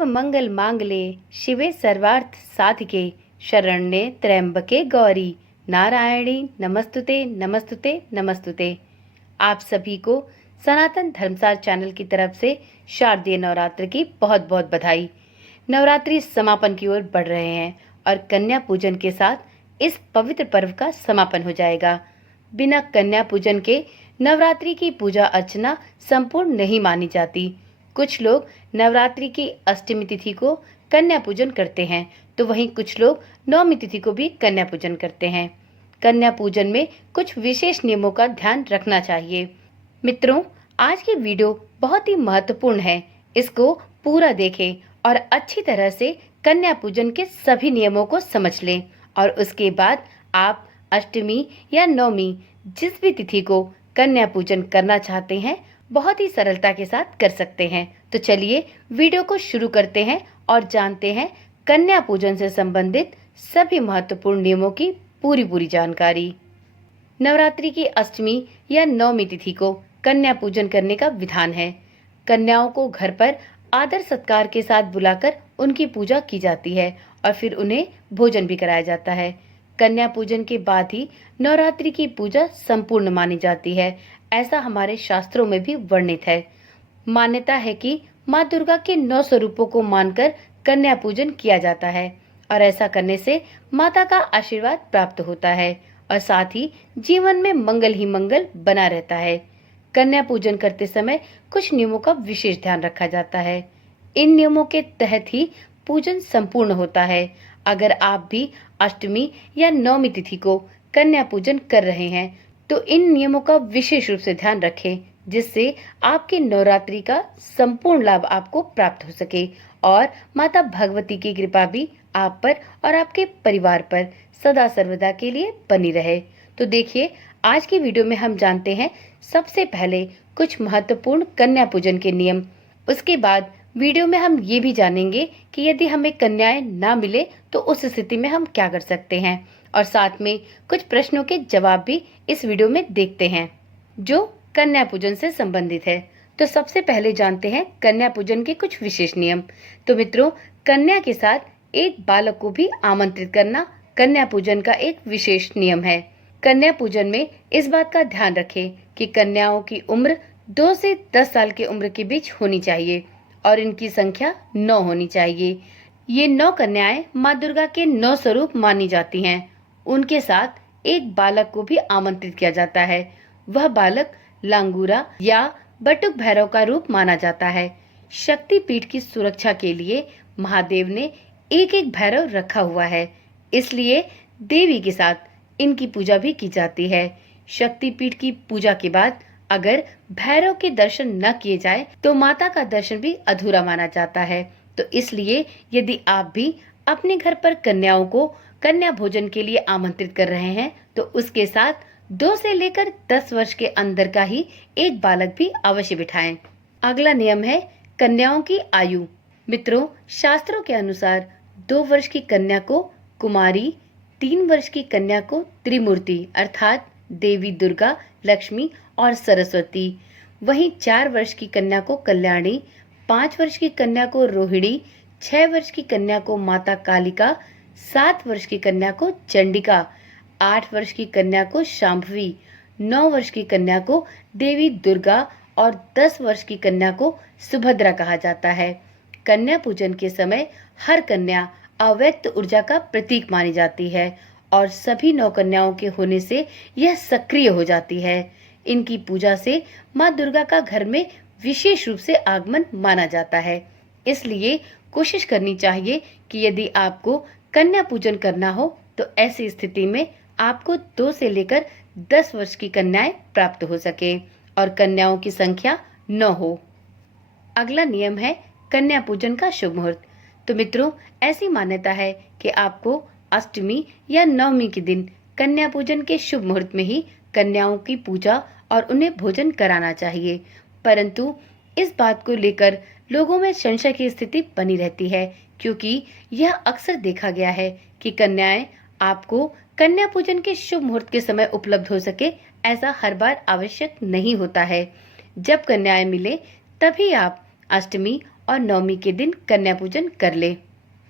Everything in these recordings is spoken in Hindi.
सर्व मंगल मांगले शिवे सर्वार्थ साधिके शरण्ये त्र्यंबके गौरी नारायणी नमस्तुते नमस्तुते नमस्तुते। आप सभी को सनातन धर्मसार चैनल की तरफ से शारदीय नवरात्र की बहुत बहुत बधाई। नवरात्रि समापन की ओर बढ़ रहे हैं और कन्या पूजन के साथ इस पवित्र पर्व का समापन हो जाएगा। बिना कन्या पूजन के नवरात्रि की पूजा अर्चना संपूर्ण नहीं मानी जाती। कुछ लोग नवरात्रि की अष्टमी तिथि को कन्या पूजन करते हैं, तो वहीं कुछ लोग नवमी तिथि को भी कन्या पूजन करते हैं। कन्या पूजन में कुछ विशेष नियमों का ध्यान रखना चाहिए। मित्रों, आज की वीडियो बहुत ही महत्वपूर्ण है। इसको पूरा देखें और अच्छी तरह से कन्या पूजन के सभी नियमों को समझ लें और उसके बाद आप अष्टमी या नवमी जिस भी तिथि को कन्या पूजन करना चाहते हैं बहुत ही सरलता के साथ कर सकते हैं। तो चलिए वीडियो को शुरू करते हैं और जानते हैं कन्या पूजन से संबंधित सभी महत्वपूर्ण नियमों की पूरी जानकारी। नवरात्रि की अष्टमी या नवमी तिथि को कन्या पूजन करने का विधान है। कन्याओं को घर पर आदर सत्कार के साथ बुलाकर उनकी पूजा की जाती है और फिर उन्हें भोजन भी कराया जाता है। कन्या पूजन के बाद ही नवरात्रि की पूजा संपूर्ण मानी जाती है। ऐसा हमारे शास्त्रों में भी वर्णित है। मान्यता है कि माँ दुर्गा के 9 स्वरूपों को मानकर कन्या पूजन किया जाता है और ऐसा करने से माता का आशीर्वाद प्राप्त होता है और साथ ही जीवन में मंगल ही मंगल बना रहता है। कन्या पूजन करते समय कुछ नियमों का विशेष ध्यान रखा जाता है। इन नियमों के तहत ही पूजन संपूर्ण होता है। अगर आप भी अष्टमी या नवमी तिथि को कन्या पूजन कर रहे हैं तो इन नियमों का विशेष रूप से ध्यान रखें, जिससे आपके नवरात्रि का संपूर्ण लाभ आपको प्राप्त हो सके और माता भगवती की कृपा भी आप पर और आपके परिवार पर सदा सर्वदा के लिए बनी रहे। तो देखिए, आज की वीडियो में हम जानते हैं सबसे पहले कुछ महत्वपूर्ण कन्या पूजन के नियम। उसके बाद वीडियो में हम ये भी जानेंगे कि यदि हमें कन्याएं ना मिले तो उस स्थिति में हम क्या कर सकते हैं और साथ में कुछ प्रश्नों के जवाब भी इस वीडियो में देखते हैं जो कन्या पूजन से संबंधित है। तो सबसे पहले जानते हैं कन्या पूजन के कुछ विशेष नियम। तो मित्रों, कन्या के साथ एक बालक को भी आमंत्रित करना कन्या पूजन का एक विशेष नियम है। कन्या पूजन में इस बात का ध्यान रखें कि कन्याओं की उम्र 2 से 10 साल की उम्र के बीच होनी चाहिए और इनकी संख्या 9 होनी चाहिए। ये 9 कन्याएं माँ दुर्गा के 9 स्वरूप मानी जाती हैं। उनके साथ एक बालक को भी आमंत्रित किया जाता है। वह बालक लांगूरा या बटुक भैरव का रूप माना जाता है। शक्ति पीठ की सुरक्षा के लिए महादेव ने एक भैरव रखा हुआ है, इसलिए देवी के साथ इनकी पूजा भी की जाती है। शक्ति पीठ की पूजा के बाद अगर भैरव के दर्शन न किए जाए तो माता का दर्शन भी अधूरा माना जाता है। तो इसलिए यदि आप भी अपने घर पर कन्याओं को कन्या भोजन के लिए आमंत्रित कर रहे हैं तो उसके साथ 2 से लेकर 10 वर्ष के अंदर का ही एक बालक भी अवश्य बिठाएं। अगला नियम है कन्याओं की आयु। मित्रों, शास्त्रों के अनुसार 2 वर्ष की कन्या को कुमारी, 3 वर्ष की कन्या को त्रिमूर्ति अर्थात देवी दुर्गा, लक्ष्मी और सरस्वती, वहीं 4 वर्ष की कन्या को कल्याणी, 5 वर्ष की कन्या को रोहिणी, 6 वर्ष की कन्या को माता कालिका, 7 वर्ष की कन्या को चंडिका, 8 वर्ष की कन्या को शांभवी, 9 वर्ष की कन्या को देवी दुर्गा और 10 वर्ष की कन्या को सुभद्रा कहा जाता है। कन्या पूजन के समय हर कन्या अव्यक्त ऊर्जा का प्रतीक मानी जाती है और सभी 9 कन्याओं के होने से यह सक्रिय हो जाती है। इनकी पूजा से माँ दुर्गा का घर में विशेष रूप से आगमन माना जाता है। इसलिए कोशिश करनी चाहिए कि यदि आपको कन्या पूजन करना हो तो ऐसी स्थिति में आपको 2 से लेकर 10 वर्ष की कन्याएं प्राप्त हो सके और कन्याओं की संख्या 9 हो। अगला नियम है कन्या पूजन का शुभ मुहूर्त। तो मित्रों, ऐसी मान्यता है कि आपको अष्टमी या नवमी के दिन कन्या पूजन के शुभ मुहूर्त में ही कन्याओं की पूजा और उन्हें भोजन कराना चाहिए, परंतु इस बात को लेकर लोगों में संशय की स्थिति बनी रहती है, क्योंकि यह अक्सर देखा गया है कि कन्याएं आपको कन्या पूजन के शुभ मुहूर्त के समय उपलब्ध हो सके, ऐसा हर बार आवश्यक नहीं होता है। जब कन्याएं मिले तभी आप अष्टमी और नवमी के दिन कन्या पूजन कर ले।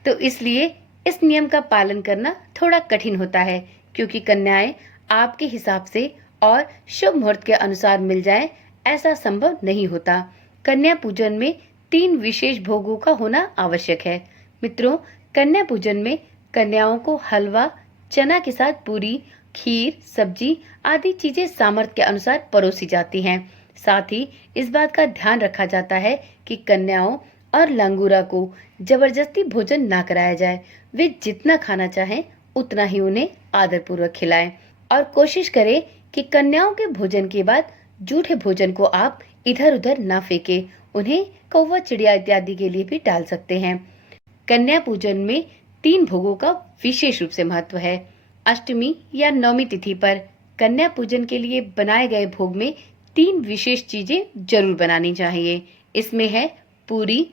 तो इसलिए इस नियम का पालन करना थोड़ा कठिन होता है, क्योंकि कन्याएं आपके हिसाब से और शुभ मुहूर्त के अनुसार मिल जाएं, ऐसा संभव नहीं होता। कन्या पूजन में 3 विशेष भोगों का होना आवश्यक है। मित्रों, कन्या पूजन में कन्याओं को हलवा, चना के साथ पूरी, खीर, सब्जी आदि चीजें सामर्थ्य के अनुसार परोसी जाती हैं। साथ ही इस बात का ध्यान रखा जाता है कि कन्याओं और लंगूरा को जबरदस्ती भोजन ना कराया जाए। वे जितना खाना चाहें उतना ही उन्हें आदरपूर्वक खिलाएं और कोशिश करें कि कन्याओं के भोजन के बाद जूठे भोजन को आप इधर उधर ना फेंके। उन्हें कौवा, चिड़िया इत्यादि के लिए भी डाल सकते हैं। कन्या पूजन में 3 भोगों का विशेष रूप से महत्व है। अष्टमी या नवमी तिथि पर कन्या पूजन के लिए बनाए गए भोग में 3 विशेष चीजें जरूर बनानी चाहिए। इसमें है पूरी,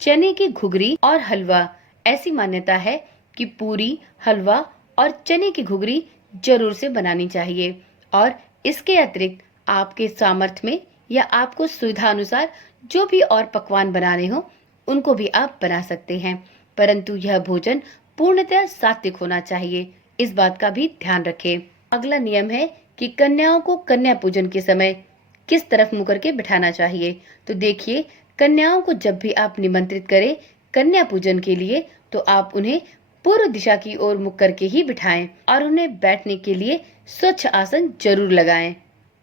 चने की घुघरी और हलवा। ऐसी मान्यता है कि पूरी, हलवा और चने की घुघरी जरूर से बनानी चाहिए और इसके अतिरिक्त आपके सामर्थ्य में या आपको सुविधा अनुसार जो भी और पकवान बनाने हो उनको भी आप बना सकते हैं, परंतु यह भोजन पूर्णतः सात्विक होना चाहिए। इस बात का भी ध्यान रखें। अगला नियम है कि कन्याओं को कन्या पूजन के समय किस तरफ मुंह करके बिठाना चाहिए। तो देखिए, कन्याओं को जब भी आप निमंत्रित करें कन्या पूजन के लिए, तो आप उन्हें पूर्व दिशा की ओर मुख करके ही बिठाएं और उन्हें बैठने के लिए स्वच्छ आसन जरूर लगाएं।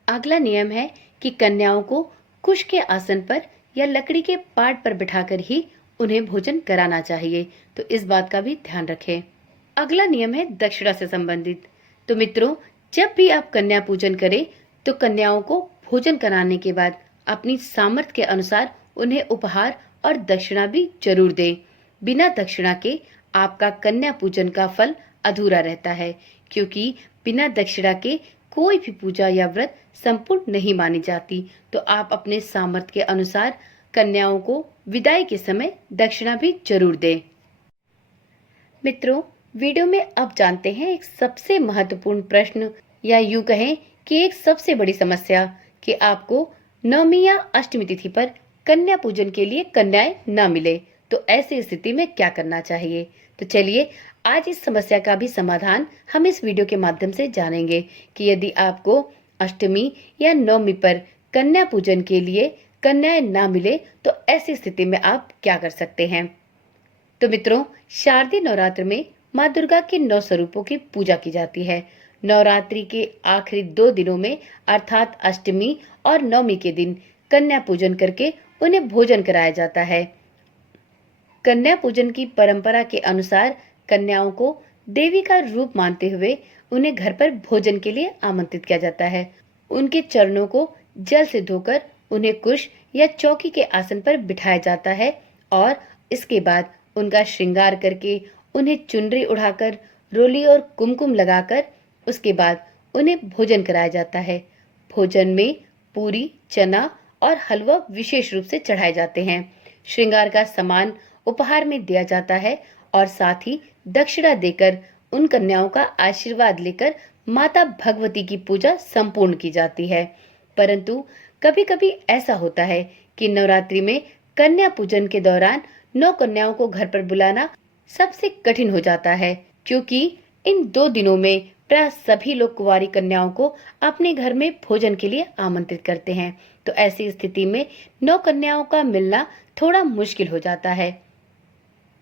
अगला नियम है कि कन्याओं को कुश के आसन पर या लकड़ी के पाट पर बिठाकर ही उन्हें भोजन कराना चाहिए। तो इस बात का भी ध्यान रखें। अगला नियम है दक्षिणा से संबंधित। तो मित्रों, जब भी आप कन्या पूजन करें तो कन्याओं को भोजन कराने के बाद अपनी सामर्थ्य के अनुसार उन्हें उपहार और दक्षिणा भी जरूर दें। बिना दक्षिणा के आपका कन्या पूजन का फल अधूरा रहता है, क्योंकि बिना दक्षिणा के कोई भी पूजा या व्रत संपूर्ण नहीं मानी जाती। तो आप अपने सामर्थ्य के अनुसार कन्याओं को विदाई के समय दक्षिणा भी जरूर दें। मित्रों, वीडियो में अब जानते हैं एक सबसे महत्वपूर्ण प्रश्न, या यूं कहें कि एक सबसे बड़ी समस्या, कि आपको नवमी या अष्टमी तिथि पर कन्या पूजन के लिए कन्याएं न मिले तो ऐसी स्थिति में क्या करना चाहिए। तो चलिए आज इस समस्या का भी समाधान हम इस वीडियो के माध्यम से जानेंगे कि यदि आपको अष्टमी या नवमी पर कन्या पूजन के लिए कन्याएं ना मिले तो ऐसी स्थिति में आप क्या कर सकते हैं। तो मित्रों, शारदीय नवरात्र में माँ दुर्गा के 9 स्वरूपों की पूजा की जाती है। नवरात्रि के आखिरी 2 दिनों में अर्थात अष्टमी और नवमी के दिन कन्या पूजन करके उन्हें भोजन कराया जाता है। कन्या पूजन की परंपरा के अनुसार कन्याओं को देवी का रूप मानते हुए उन्हें घर पर भोजन के लिए आमंत्रित किया जाता है। उनके चरणों को जल से धोकर उन्हें कुश या चौकी के आसन पर बिठाया जाता है और इसके बाद उनका श्रृंगार करके उन्हें चुनरी उड़ाकर, रोली और कुमकुम लगाकर उसके बाद उन्हें भोजन कराया जाता है। भोजन में पूरी, चना और हलवा विशेष रूप से चढ़ाए जाते हैं। श्रृंगार का सामान उपहार में दिया जाता है और साथ ही दक्षिणा देकर उन कन्याओं का आशीर्वाद लेकर माता भगवती की पूजा संपूर्ण की जाती है। परंतु कभी कभी ऐसा होता है कि नवरात्रि में कन्या पूजन के दौरान 9 कन्याओं को घर पर बुलाना सबसे कठिन हो जाता है, क्योंकि इन 2 दिनों में प्राय सभी लोग कुंवारी कन्याओं को अपने घर में भोजन के लिए आमंत्रित करते हैं। तो ऐसी स्थिति में 9 कन्याओं का मिलना थोड़ा मुश्किल हो जाता है।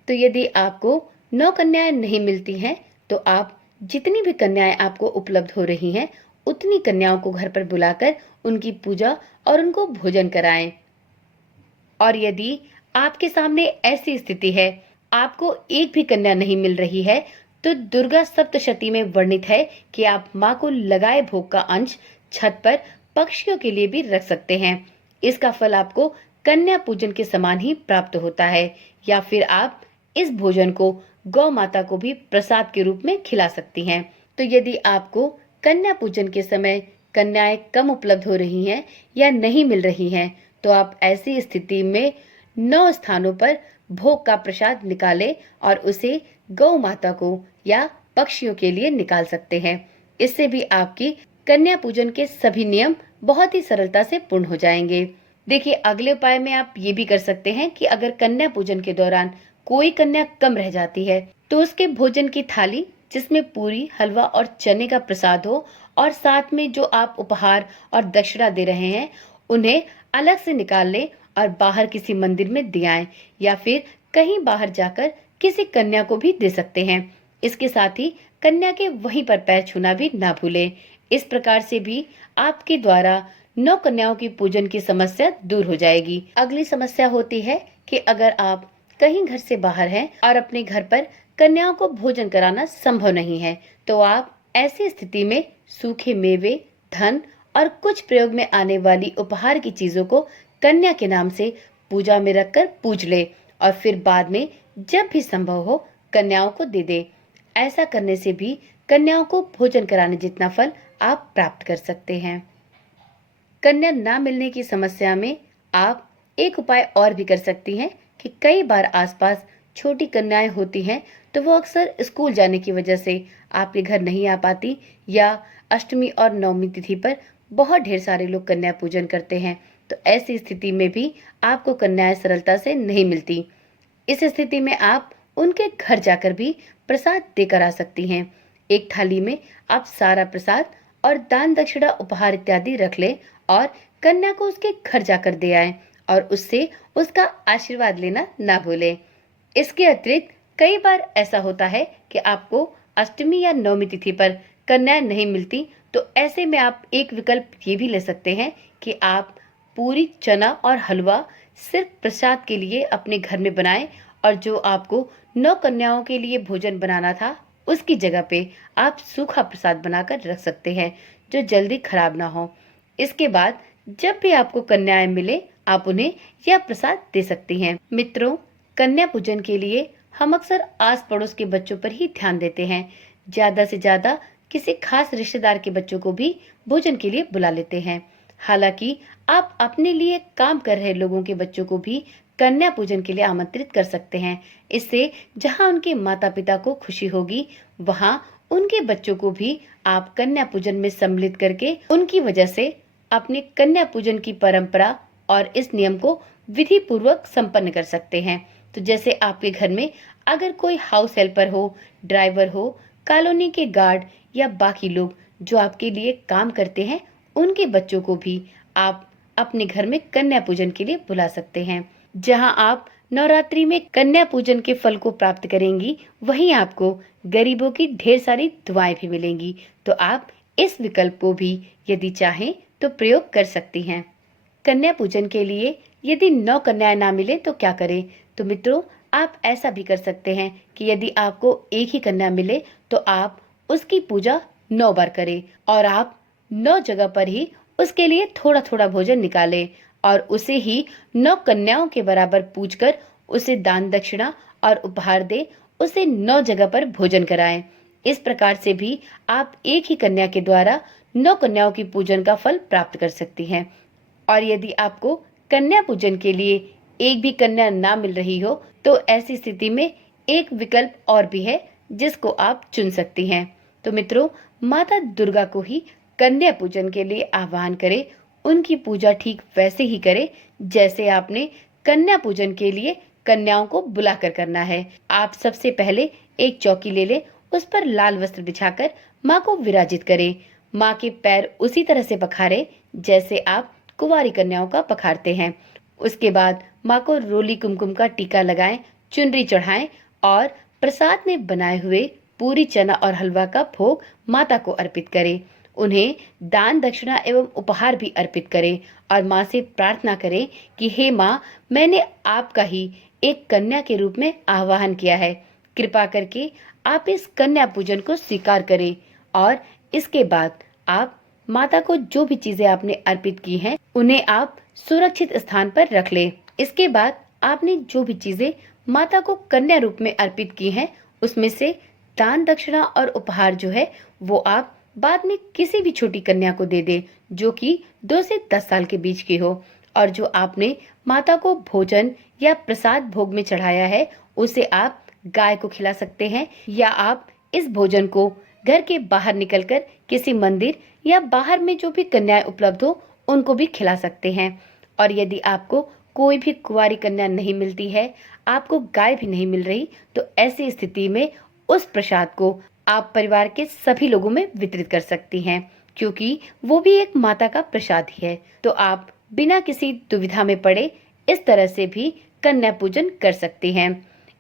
तो यदि आपको 9 कन्याएं नहीं मिलती हैं तो आप जितनी भी कन्याएं आपको उपलब्ध हो रही हैं उतनी कन्याओं को घर पर बुलाकर उनकी पूजा और उनको भोजन कराएं। और यदि आपके सामने ऐसी स्थिति है, आपको एक भी कन्या नहीं मिल रही है, तो दुर्गा सप्तशती में वर्णित है कि आप माँ को लगाए भोग का अंश छत पर पक्षियों के लिए भी रख सकते हैं। इसका फल आपको कन्या पूजन के समान ही प्राप्त होता है। या फिर आप इस भोजन को गौ माता को भी प्रसाद के रूप में खिला सकती हैं। तो यदि आपको कन्या पूजन के समय कन्याएं कम उपलब्ध हो रही हैं या नहीं मिल रही हैं, तो आप ऐसी स्थिति में 9 स्थानों पर भोग का प्रसाद निकालें और उसे गौ माता को या पक्षियों के लिए निकाल सकते हैं। इससे भी आपकी कन्या पूजन के सभी नियम बहुत ही सरलता से पूर्ण हो जाएंगे। देखिए, अगले उपाय में आप ये भी कर सकते हैं कि अगर कन्या पूजन के दौरान कोई कन्या कम रह जाती है तो उसके भोजन की थाली जिसमें पूरी, हलवा और चने का प्रसाद हो और साथ में जो आप उपहार और दक्षिणा दे रहे हैं उन्हें अलग से निकाल लें और बाहर किसी मंदिर में दे आएं या फिर कहीं बाहर जाकर किसी कन्या को भी दे सकते हैं। इसके साथ ही कन्या के वहीं पर पैर छूना भी ना भूलें। इस प्रकार से भी आपके द्वारा 9 कन्याओं की पूजन की समस्या दूर हो जाएगी। अगली समस्या होती है कि अगर आप कहीं घर से बाहर हैं और अपने घर पर कन्याओं को भोजन कराना संभव नहीं है, तो आप ऐसी स्थिति में सूखे मेवे, धन और कुछ प्रयोग में आने वाली उपहार की चीजों को कन्या के नाम से पूजा में रखकर पूज ले और फिर बाद में जब भी संभव हो कन्याओं को दे दे। ऐसा करने से भी कन्याओं को भोजन कराने जितना फल आप प्राप्त कर सकते हैं। कन्या ना मिलने की समस्या में आप एक उपाय और भी कर सकती हैं कि कई बार आसपास छोटी कन्याएं होती हैं तो वो अक्सर स्कूल जाने की वजह से आपके घर नहीं आ पाती या अष्टमी और नवमी तिथि पर बहुत ढेर सारे लोग कन्या पूजन करते हैं, तो ऐसी स्थिति में भी आपको कन्याएं सरलता से नहीं मिलती। इस स्थिति में आप उनके घर जाकर भी प्रसाद देकर आ सकती हैं। एक थाली में आप सारा प्रसाद और दान दक्षिणा उपहार इत्यादि रख लें और कन्या को उसके घर जाकर दे आएं और उससे उसका आशीर्वाद लेना ना भूलें। इसके अतिरिक्त कई बार ऐसा होता है कि आपको अष्टमी या नवमी तिथि पर कन्याएं नहीं मिलती, तो ऐसे में आप एक विकल्प ये भी ले सकते हैं कि आप पूरी, चना और हलवा सिर्फ प्रसाद के लिए अपने घर में बनाएं और जो आपको 9 कन्याओं के लिए भोजन बनाना था उसकी जगह पे आप सूखा प्रसाद बनाकर रख सकते हैं जो जल्दी खराब ना हो। इसके बाद जब भी आपको कन्याएं मिले आप उन्हें यह प्रसाद दे सकती हैं। मित्रों, कन्या पूजन के लिए हम अक्सर आस पड़ोस के बच्चों पर ही ध्यान देते हैं। ज्यादा से ज्यादा किसी खास रिश्तेदार के बच्चों को भी भोजन के लिए बुला लेते हैं। हालांकि आप अपने लिए काम कर रहे लोगों के बच्चों को भी कन्या पूजन के लिए आमंत्रित कर सकते हैं। इससे जहां उनके माता पिता को खुशी होगी वहां उनके बच्चों को भी आप कन्या पूजन में सम्मिलित करके उनकी वजह से अपने कन्या पूजन की परंपरा और इस नियम को विधि पूर्वक संपन्न कर सकते हैं। तो जैसे आपके घर में अगर कोई हाउस हेल्पर हो, ड्राइवर हो, कॉलोनी के गार्ड या बाकी लोग जो आपके लिए काम करते हैं उनके बच्चों को भी आप अपने घर में कन्या पूजन के लिए बुला सकते हैं। जहां आप नवरात्रि में कन्या पूजन के फल को प्राप्त करेंगी वहीं आपको गरीबों की ढेर सारी दुआएं भी मिलेंगी। तो आप इस विकल्प को भी यदि चाहें तो प्रयोग कर सकती हैं। कन्या पूजन के लिए यदि 9 कन्याएं ना मिले तो क्या करें? तो मित्रों, आप ऐसा भी कर सकते हैं कि यदि आपको एक ही कन्या मिले तो आप उसकी पूजा 9 बार करें और आप 9 जगह पर ही उसके लिए थोड़ा थोड़ा भोजन निकालें और उसे ही 9 कन्याओं के बराबर पूजकर उसे दान दक्षिणा और उपहार दे, उसे 9 जगह पर भोजन कराएं। इस प्रकार से भी आप एक ही कन्या के द्वारा 9 कन्याओं की पूजन का फल प्राप्त कर सकती हैं। और यदि आपको कन्या पूजन के लिए एक भी कन्या ना मिल रही हो तो ऐसी स्थिति में एक विकल्प और भी है जिसको आप चुन सकती हैं। तो मित्रों, माता दुर्गा को ही कन्या पूजन के लिए आह्वान करें, उनकी पूजा ठीक वैसे ही करें जैसे आपने कन्या पूजन के लिए कन्याओं को बुलाकर करना है। आप सबसे पहले एक चौकी ले लें, उस पर लाल वस्त्र बिछाकर माँ को विराजित करें। माँ के पैर उसी तरह से पखारें जैसे आप कुंवारी कन्याओं का पखारते हैं। उसके बाद माँ को रोली कुमकुम का टीका लगाएं, चुनरी चढ़ाएं और प्रसाद में बनाए हुए पूरी, चना और हलवा का भोग माता को अर्पित करें। उन्हें दान दक्षिणा एवं उपहार भी अर्पित करें और माँ से प्रार्थना करें कि हे माँ, मैंने आपका ही एक कन्या के रूप में आह्वान किया है, कृपा करके आप इस कन्या पूजन को स्वीकार करें। और इसके बाद आप माता को जो भी चीजें आपने अर्पित की हैं उन्हें आप सुरक्षित स्थान पर रख लें। इसके बाद आपने जो भी चीजें माता को कन्या रूप में अर्पित की हैं उसमें से दान दक्षिणा और उपहार जो है वो आप बाद में किसी भी छोटी कन्या को दे दे जो कि 2 से 10 साल के बीच की हो। और जो आपने माता को भोजन या प्रसाद भोग में चढ़ाया है उसे आप गाय को खिला सकते हैं या आप इस भोजन को घर के बाहर निकलकर किसी मंदिर या बाहर में जो भी कन्याएं उपलब्ध हो उनको भी खिला सकते हैं। और यदि आपको कोई भी कुंवारी कन्या नहीं मिलती है, आपको गाय भी नहीं मिल रही, तो ऐसी स्थिति में उस प्रसाद को आप परिवार के सभी लोगों में वितरित कर सकती हैं, क्योंकि वो भी एक माता का प्रसाद ही है। तो आप बिना किसी दुविधा में पड़े इस तरह से भी कन्या पूजन कर सकती हैं।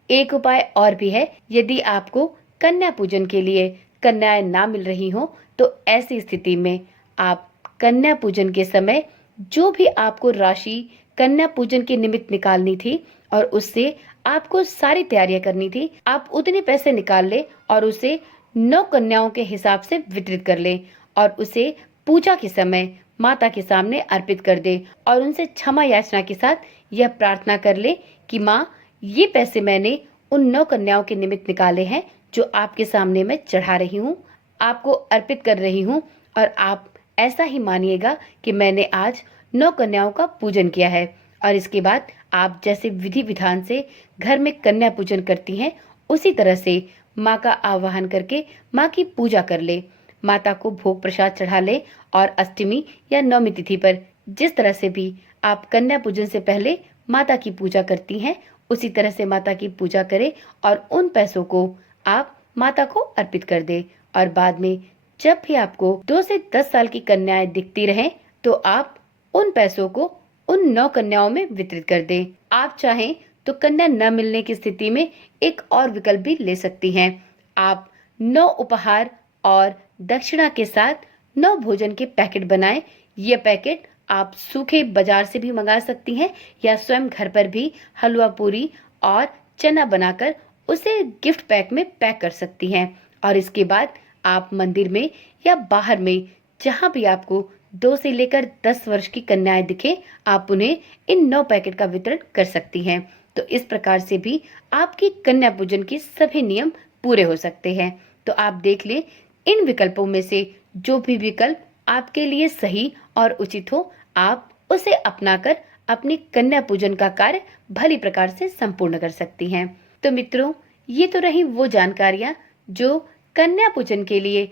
एक उपाय और भी है, यदि आपको कन्या पूजन के लिए कन्याएं ना मिल रही हो, तो ऐसी स्थिति में आप कन्या पूजन के समय जो भी आपको राशि कन्या पूजन के निमित्त निकालनी थी और उससे आपको सारी तैयारियां करनी थी, आप उतने पैसे निकाल ले और उसे 9 कन्याओं के हिसाब से वितरित कर ले और उसे पूजा के समय माता के सामने अर्पित कर दे और उनसे क्षमा याचना के साथ यह प्रार्थना कर ले कि माँ, ये पैसे मैंने उन 9 कन्याओं के निमित्त निकाले हैं जो आपके सामने मैं चढ़ा रही हूँ, आपको अर्पित कर रही हूँ, और आप ऐसा ही मानिएगा कि मैंने आज 9 कन्याओं का पूजन किया है। और इसके बाद आप जैसे विधि विधान से घर में कन्या पूजन करती हैं, उसी तरह से माँ का आवाहन करके माँ की पूजा कर ले, माता को भोग प्रसाद चढ़ा ले और अष्टमी या नवमी तिथि पर जिस तरह से भी आप कन्या पूजन से पहले माता की पूजा करती हैं, उसी तरह से माता की पूजा करें और उन पैसों को आप माता को अर्पित कर दे। और बाद में जब भी आपको 2 से 10 साल की कन्याएं दिखती रहें, तो आप उन पैसों को उन 9 कन्याओं में वितरित कर दें। आप चाहें तो कन्या न मिलने की स्थिति में एक और विकल्प भी ले सकती हैं। आप 9 उपहार और दक्षिणा के साथ 9 भोजन के पैकेट बनाएं। ये पैकेट आप सूखे बाजार से भी मंगा सकती हैं या स्वयं घर पर भी हलवा पूरी और चना बनाकर उसे गिफ्ट पैक में पैक कर सकती हैं। और इसके बाद आप मंदिर में या बाहर में जहां भी आपको 2 से लेकर 10 वर्ष की कन्याएं दिखे, आप उन्हें इन 9 पैकेट का वितरण कर सकती हैं। तो इस प्रकार से भी आपकी कन्या पूजन के सभी नियम पूरे हो सकते हैं। तो आप देख लें, इन विकल्पों में से जो भी विकल्प आपके लिए सही और उचित हो, आप उसे अपनाकर अपनी कन्या पूजन का कार्य भली प्रकार से संपूर्ण कर सकती हैं। तो मित्रों, ये तो रही वो जानकारियां जो कन्या पूजन के लिए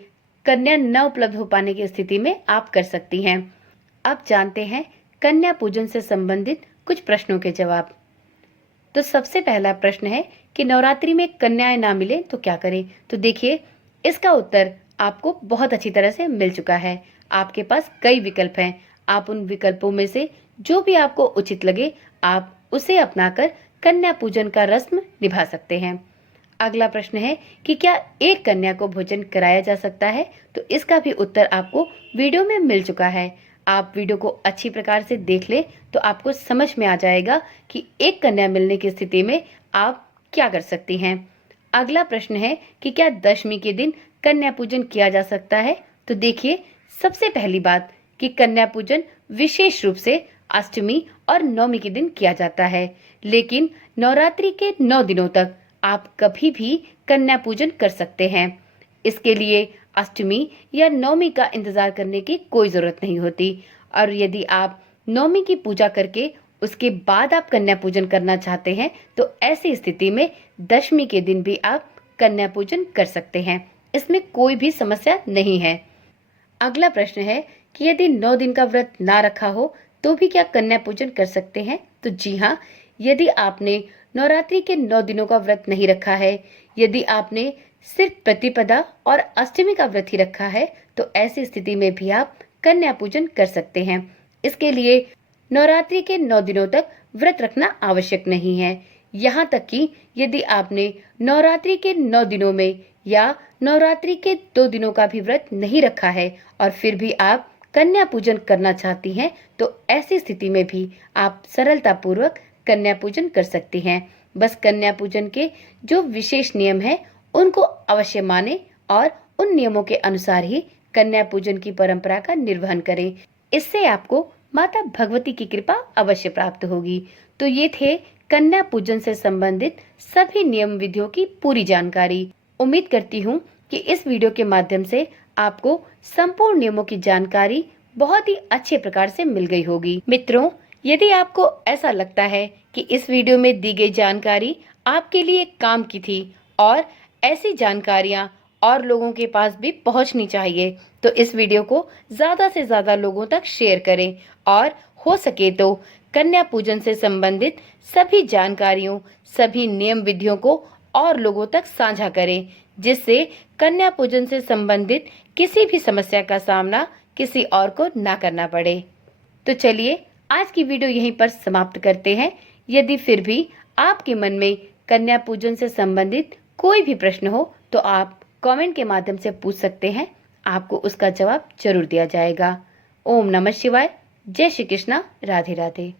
कन्या न उपलब्ध हो पाने की स्थिति में आप कर सकती हैं। अब जानते हैं कन्या पूजन से संबंधित कुछ प्रश्नों के जवाब। तो सबसे पहला प्रश्न है कि नवरात्रि में कन्याएं ना मिले तो क्या करें? तो देखिए, इसका उत्तर आपको बहुत अच्छी तरह से मिल चुका है। आपके पास कई विकल्प हैं। आप उन विकल्पों में से जो भी आपको उचित लगे, आप उसे अपनाकर कन्या पूजन का रस्म निभा सकते हैं। अगला प्रश्न है कि क्या एक कन्या को भोजन कराया जा सकता है? तो इसका भी उत्तर आपको वीडियो में मिल चुका है। आप वीडियो को अच्छी प्रकार से देख ले तो आपको समझ में आ जाएगा कि एक कन्या मिलने की स्थिति में आप क्या कर सकती हैं। अगला प्रश्न है कि क्या दशमी के दिन कन्या पूजन किया जा सकता है? तो देखिए, सबसे पहली बात कि कन्या पूजन विशेष रूप से अष्टमी और नवमी के दिन किया जाता है, लेकिन नवरात्रि के 9 दिनों तक आप कभी भी कन्या पूजन कर सकते हैं। इसके लिए अष्टमी या नवमी का इंतजार करने की कोई जरूरत नहीं होती। और यदि आप नवमी की पूजा करके उसके बाद आप कन्या पूजन करना चाहते हैं, तो ऐसी स्थिति में दशमी के दिन भी आप कन्या पूजन कर सकते हैं। इसमें कोई भी समस्या नहीं है। अगला प्रश्न है कि यदि 9 दिन का व्रत ना रखा हो तो भी क्या कन्या पूजन कर सकते हैं? तो जी हाँ, यदि आपने नवरात्रि के 9 दिनों का व्रत नहीं रखा है, यदि आपने सिर्फ प्रतिपदा और अष्टमी का व्रत ही रखा है, तो ऐसी स्थिति में भी आप कन्या पूजन कर सकते हैं। इसके लिए नवरात्रि के 9 दिनों तक व्रत रखना आवश्यक नहीं है। यहाँ तक कि यदि आपने नवरात्रि के 9 दिनों में या नवरात्रि के 2 दिनों का भी व्रत नहीं रखा है और फिर भी आप कन्या पूजन करना चाहती हैं, तो ऐसी स्थिति में भी आप सरलता पूर्वक कन्या पूजन कर सकती हैं। बस कन्या पूजन के जो विशेष नियम हैं, उनको अवश्य माने और उन नियमों के अनुसार ही कन्या पूजन की परंपरा का निर्वहन करें। इससे आपको माता भगवती की कृपा अवश्य प्राप्त होगी। तो ये थे कन्या पूजन से संबंधित सभी नियम विधियों की पूरी जानकारी। उम्मीद करती हूँ कि इस वीडियो के माध्यम से आपको संपूर्ण नियमों की जानकारी बहुत ही अच्छे प्रकार से मिल गई होगी। मित्रों, यदि आपको ऐसा लगता है कि इस वीडियो में दी गई जानकारी आपके लिए काम की थी और ऐसी जानकारियां और लोगों के पास भी पहुंचनी चाहिए, तो इस वीडियो को ज़्यादा से ज़्यादा लोगों तक शेयर करें और हो सके तो कन्या पूजन से संबंधित सभी जानकारियों, सभी नियम विधियों को और लोगों तक साझा करें, जिससे कन्या पूजन से संबंधित किसी भी समस्या का सामना किसी और को ना करना पड़े। तो चलिए आज की वीडियो यहीं पर समाप्त करते हैं। यदि फिर भी आपके मन में कन्या पूजन से संबंधित कोई भी प्रश्न हो तो आप कमेंट के माध्यम से पूछ सकते हैं, आपको उसका जवाब जरूर दिया जाएगा। ओम नमः शिवाय। जय श्री कृष्णा। राधे राधे।